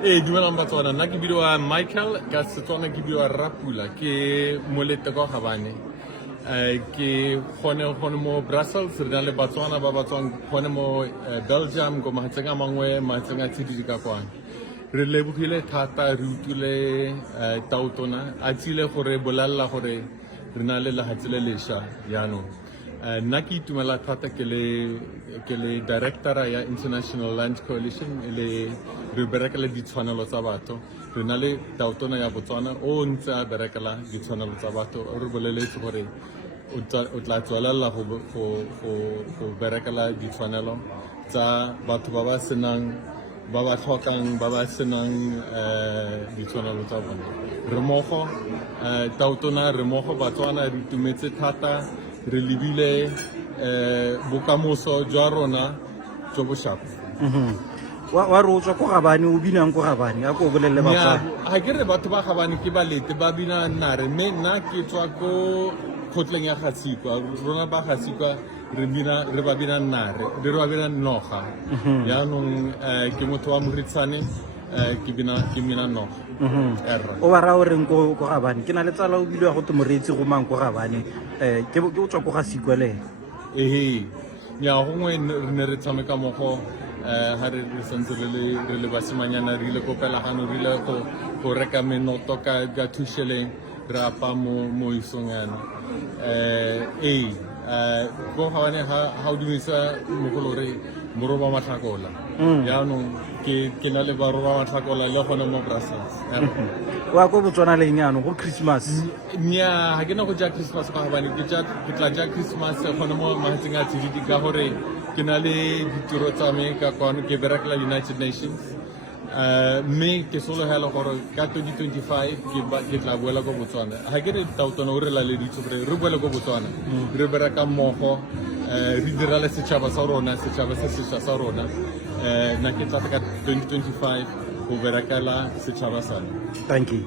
Dumelang batswana, nna ke bidiwa Michael ka Setswana ke bidiwa Rapula ke molete ko Gabane. Ke gone mo Brussels re na le batswana ba ba tswang gone mo Belgium go mahateng a mangwe mahateng a tshedidi ka kwana. Re lebogile thata re utlwile tautona a tsile gore bolalla gore re na le lehatsi le lesha yaanong. Nna ke itumela thata ke le directora ya International Land Coalition re berekela ditshwanelo tsa batho. Re na le tautona ya Botswana o ntse a berekela ditshwanelo tsa batho o re boleletse gore o tla tswelela go berekela ditshwanelo tsa batho ba ba tlhokang ba ba senang ditshwanelo tsa bone. Re mogo tautona re mogo Batswana re itumetse thata re lebile bokamoso jwa rona jo bo shapo. wa re o tswa ko Gabane o binang ko Gabane a ko bolelle Batswana. Ha ke re batho ba Gabane ke balete ba bina nnare mme nna ke tswa ko kgotleng ya Gasikwa rona ba Gasikwa re ba bina nnare re ba bina noga yaanong ke motho wa Moritsane ke bina noga. O ba ra o reng ko Gabane ke na le tsala o bilwa go te moreetsi go mang ko Gabane ke o tswa ko Gasikwa le nya gongwe re ne re tshameka mogo ha re santse re le basimanyana re ile ko pelagano re ile go reka menoto ka thušeleng re apa mo isong yana ko Gabane ha o dumisa mogolo re moroba matlhakola yaanong ke na le baroba matlhakola le gone mo Brussels. wa ko Botswana leng yaanong go Christmas? Nnyaa ga ke na go ja Christmas ka Gabane ke tla ja Christmas gone mo mahatseng a tshedidi ka gore ke na le ditiro tsa me ka kwano ke berekela United Nations mme ke sologela gore ka 2025 ke tla boela ko Botswana. Ga ke re tautona o re laleditse gore re boele ko Botswana re bereka mmogo re direla setšhaba sa rona setšhaba se sešwa sa rona nna ke tla ka 2025 go berekela setšhaba sa me. Thank you.